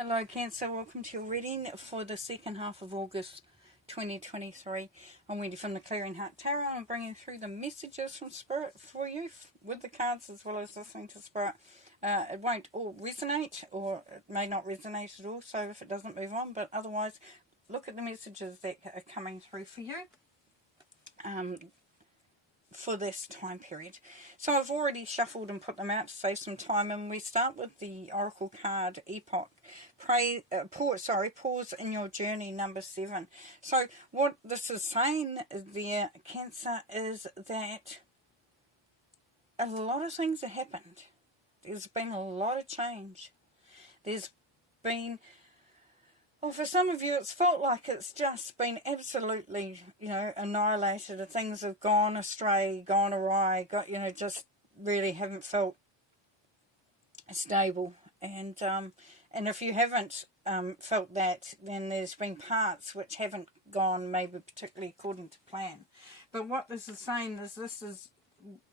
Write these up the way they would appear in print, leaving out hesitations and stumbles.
Hello Cancer, welcome to your reading for the second half of August 2023. I'm Wendy from the Clearing Heart Tarot. I'm bringing through the messages from Spirit for you with the cards as well as listening to Spirit. It won't all resonate, or it may not resonate at all, so if it doesn't, move on, but otherwise look at the messages that are coming through for you for this time period. So I've already shuffled and put them out to save some time, and we start with the Oracle card Epoch. Pause in your journey, number 7. So what this is saying there, Cancer, is that a lot of things have happened. There's been a lot of change. There's been, well, for some of you, it's felt like it's just been absolutely, annihilated. Things have gone astray, gone awry, just really haven't felt stable. And if you haven't felt that, then there's been parts which haven't gone maybe particularly according to plan. But what this is saying is this is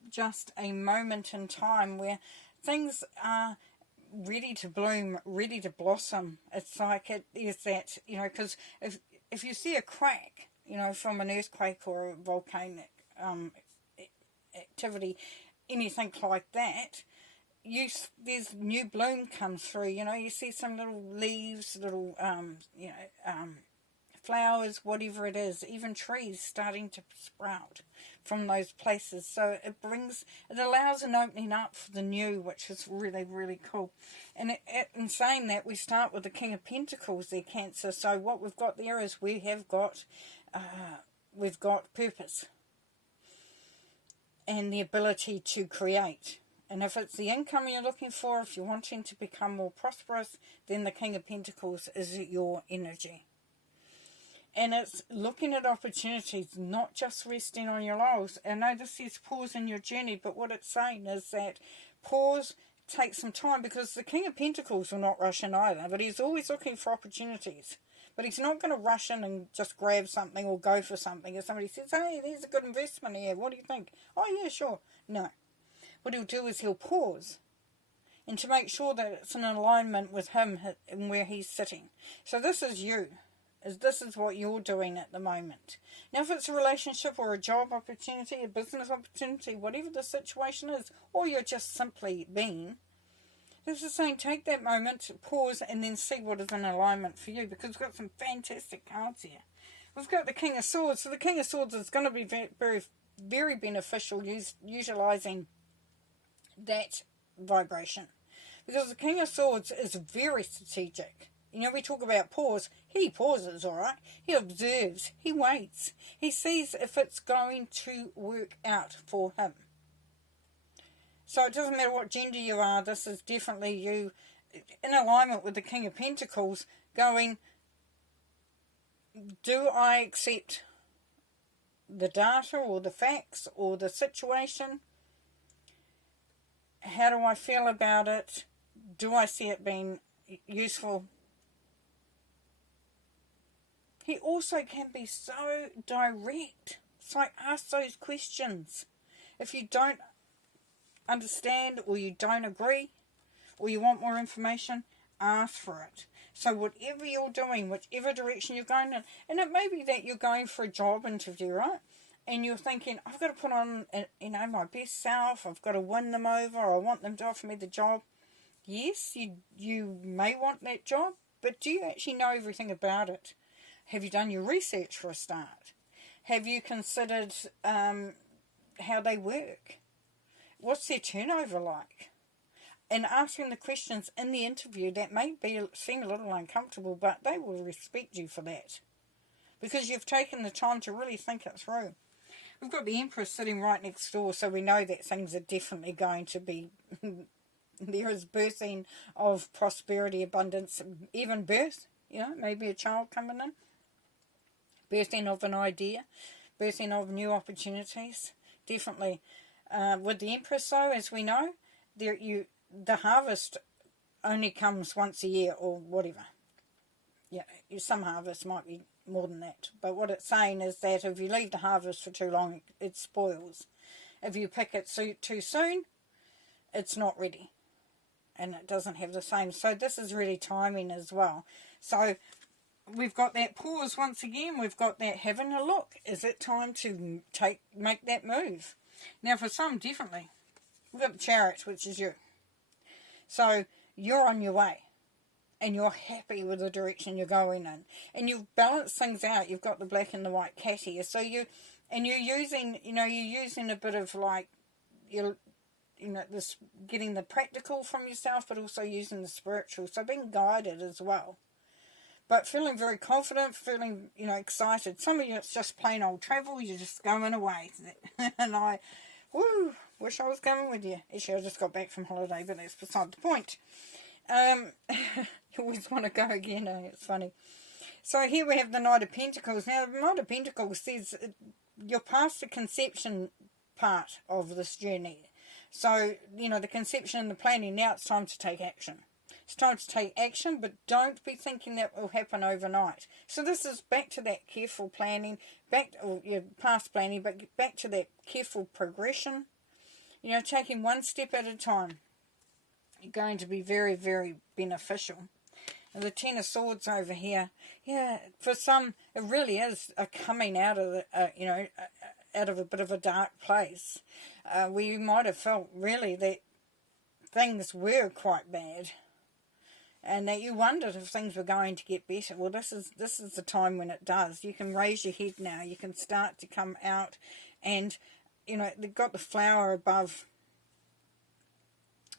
just a moment in time where things are ready to bloom, ready to blossom. It's like it is that, because if you see a crack, from an earthquake or a volcanic activity, anything like that, there's new bloom comes through. You see some little leaves, little flowers, whatever it is, even trees starting to sprout from those places. So it allows an opening up for the new, which is really, really cool. And in saying that, we start with the King of Pentacles there, Cancer. So what we've got there is we've got purpose and the ability to create. And if it's the income you're looking for, if you're wanting to become more prosperous, then the King of Pentacles is your energy. And it's looking at opportunities, not just resting on your laurels. I know this says pause in your journey, but what it's saying is that pause, take some time, because the King of Pentacles will not rush in either, but he's always looking for opportunities. But he's not going to rush in and just grab something or go for something. If somebody says, hey, there's a good investment here, what do you think? Oh, yeah, sure. No. What he'll do is he'll pause, and to make sure that it's in alignment with him and where he's sitting. So this is you. This is what you're doing at the moment. Now, if it's a relationship or a job opportunity, a business opportunity, whatever the situation is, or you're just simply being, this is saying take that moment, pause, and then see what is in alignment for you, because we've got some fantastic cards here. We've got the King of Swords. So the King of Swords is going to be very, very, very beneficial, utilising that vibration, because the King of Swords is very strategic. We talk about pause. He pauses, all right? He observes. He waits. He sees if it's going to work out for him. So it doesn't matter what gender you are. This is definitely you in alignment with the King of Pentacles, going, do I accept the data or the facts or the situation? How do I feel about it? Do I see it being useful? He also can be so direct. It's like, ask those questions. If you don't understand, or you don't agree, or you want more information, ask for it. So whatever you're doing, whichever direction you're going in, and it may be that you're going for a job interview, right? And you're thinking, I've got to put on, my best self. I've got to win them over. I want them to offer me the job. Yes, you may want that job, but do you actually know everything about it? Have you done your research for a start? Have you considered how they work? What's their turnover like? And asking the questions in the interview that may seem a little uncomfortable, but they will respect you for that, because you've taken the time to really think it through. We've got the Empress sitting right next door, so we know that things are definitely going to be... there is birthing of prosperity, abundance, even birth, maybe a child coming in. Birthing of an idea, birthing of new opportunities, definitely. With the Empress, though, as we know, the harvest only comes once a year or whatever. Some harvest might be more than that. But what it's saying is that if you leave the harvest for too long, it spoils. If you pick it too soon, it's not ready. and it doesn't have the same. So this is really timing as well. So we've got that pause once again. We've got that having a look. Is it time to make that move? Now for some, definitely. We've got the Chariot, which is you. So you're on your way. And you're happy with the direction you're going in. And you've balanced things out. You've got the black and the white cat here. So you're using, you're using a bit of like, this, getting the practical from yourself, but also using the spiritual. So being guided as well. But feeling very confident, feeling, excited. Some of you, it's just plain old travel. You're just going away. And I, wish I was going with you. Actually, I just got back from holiday, but that's beside the point. You always want to go again, It's funny. So here we have the Knight of Pentacles. Now, the Knight of Pentacles says you're past the conception part of this journey. So, the conception and the planning, now it's time to take action. It's time to take action, but don't be thinking that will happen overnight. So this is back to that careful planning, past planning, but back to that careful progression. Taking one step at a time. Going to be very, very beneficial. And the Ten of Swords over here, for some it really is a coming out of out of a bit of a dark place, where you might have felt really that things were quite bad, and that you wondered if things were going to get better. Well, this is the time when it does. You can raise your head now. You can start to come out, and they've got the flower above.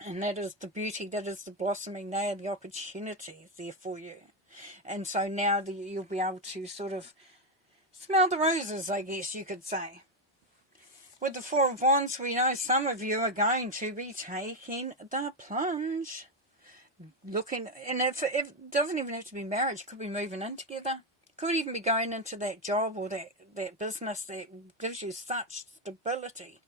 And that is the beauty, that is the blossoming, they are the opportunities there for you. And so now you'll be able to sort of smell the roses, I guess you could say. With the Four of Wands, we know some of you are going to be taking the plunge. Looking, and if it doesn't even have to be marriage, it could be moving in together. Could even be going into that job or that business that gives you such stability.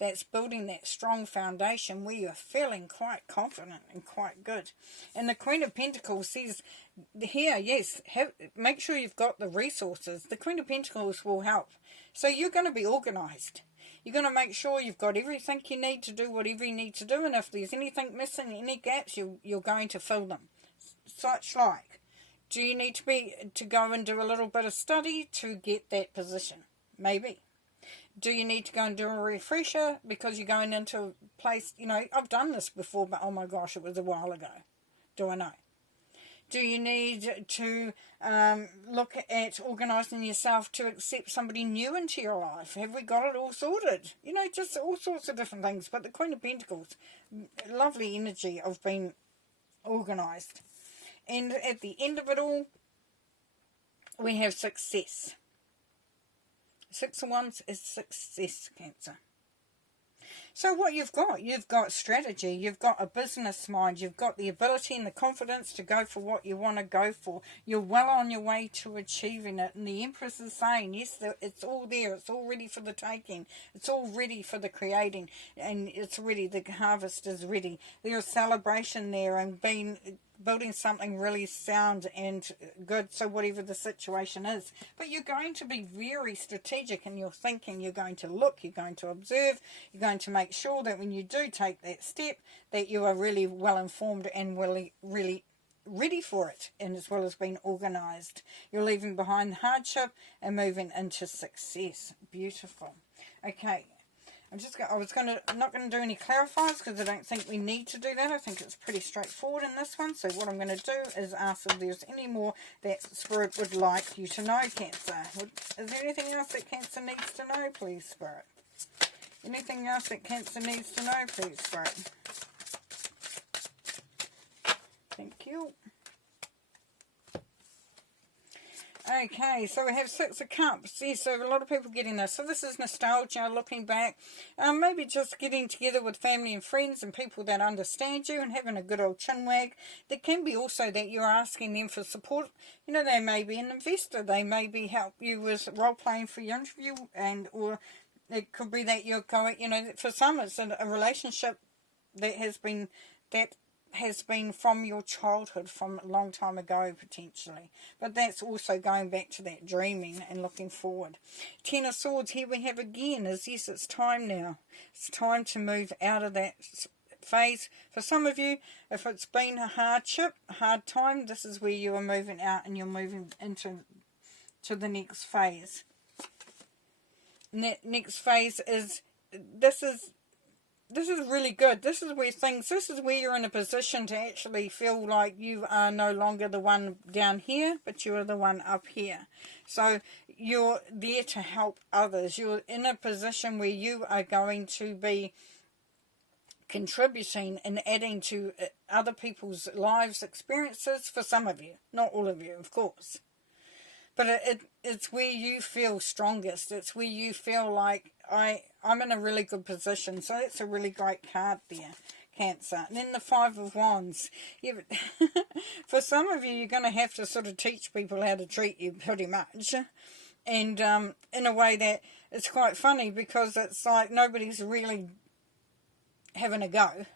That's building that strong foundation where you're feeling quite confident and quite good. And the Queen of Pentacles says here, yes, make sure you've got the resources. The Queen of Pentacles will help. So you're going to be organised. You're going to make sure you've got everything you need to do whatever you need to do. And if there's anything missing, any gaps, you're going to fill them. Such like, do you need to go and do a little bit of study to get that position? Maybe. Do you need to go and do a refresher because you're going into a place, I've done this before, but oh my gosh, it was a while ago. Do I know? Do you need to look at organising yourself to accept somebody new into your life? Have we got it all sorted? Just all sorts of different things. But the Queen of Pentacles, lovely energy of being organised. And at the end of it all, we have success. Six of Wands is success, Cancer. So what you've got strategy, you've got a business mind, you've got the ability and the confidence to go for what you want to go for. You're well on your way to achieving it. And the Empress is saying, yes, it's all there. It's all ready for the taking. It's all ready for the creating. And it's ready. The harvest is ready. There's celebration there and building something really sound and good, so whatever the situation is. But you're going to be very strategic in your thinking. You're going to look, you're going to observe, you're going to make sure that when you do take that step, that you are really well informed and really ready for it, and as well as being organised. You're leaving behind hardship and moving into success. Beautiful. Okay. I'm not going to do any clarifiers because I don't think we need to do that. I think it's pretty straightforward in this one. So what I'm going to do is ask if there's any more that Spirit would like you to know, Cancer. Is there anything else that Cancer needs to know, please, Spirit? Anything else that Cancer needs to know, please, Spirit? Thank you. Okay, so we have Six of Cups. Yes, so a lot of people getting this. So this is nostalgia, looking back. Maybe just getting together with family and friends and people that understand you and having a good old chin wag. There can be also that you're asking them for support. They may be an investor. They may be help you with role-playing for your interview, or it could be that you're going, for some it's a relationship that has been from your childhood, from a long time ago potentially. But that's also going back to that dreaming and looking forward. Ten of Swords, here we have again, is yes, it's time now. It's time to move out of that phase. For some of you, if it's been a hard time, this is where you are moving out and you're moving into the next phase. And that next phase is, this is really good. This is where you're in a position to actually feel like you are no longer the one down here, but you are the one up here. So you're there to help others. You're in a position where you are going to be contributing and adding to other people's lives, experiences, for some of you. Not all of you, of course. But it's where you feel strongest. It's where you feel like, I'm in a really good position. So that's a really great card there, Cancer. And then the Five of Wands. For some of you, you're going to have to sort of teach people how to treat you, pretty much. And in a way that it's quite funny, because it's like nobody's really having a go.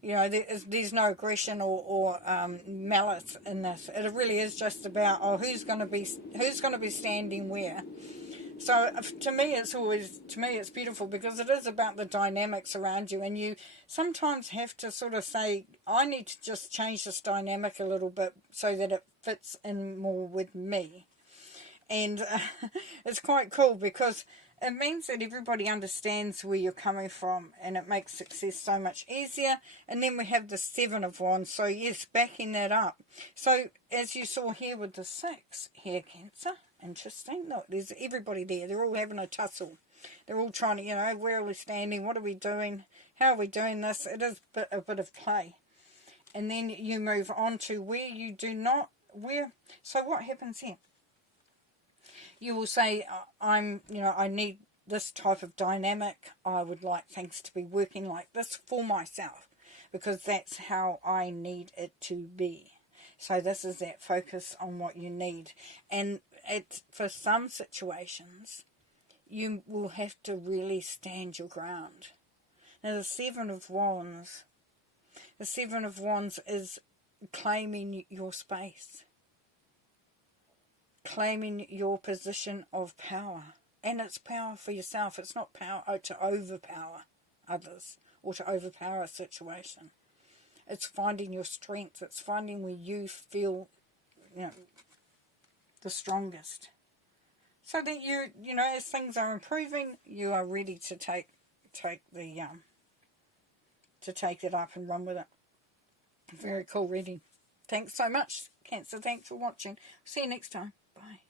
You know, there's no aggression or malice in this. It really is just about, who's going to be standing where. So to me, it's beautiful, because it is about the dynamics around you, and you sometimes have to sort of say, I need to just change this dynamic a little bit so that it fits in more with me. And it's quite cool, because it means that everybody understands where you're coming from, and it makes success so much easier. And then we have the Seven of Wands, so yes, backing that up. So as you saw here with the 6 here, Cancer, interesting. Look, there's everybody there. They're all having a tussle. They're all trying to, where are we standing? What are we doing? How are we doing this? It is a bit of play. And then you move on to where you do not, so what happens here? You will say, I need this type of dynamic. I would like things to be working like this for myself, because that's how I need it to be. So this is that focus on what you need. And for some situations, you will have to really stand your ground. Now the Seven of Wands is claiming your space. Claiming your position of power. And it's power for yourself. It's not power to overpower others or to overpower a situation. It's finding your strength. It's finding where you feel, the strongest. So that as things are improving, you are ready to take it up and run with it. Very cool reading. Thanks so much, Cancer. Thanks for watching. See you next time. Bye.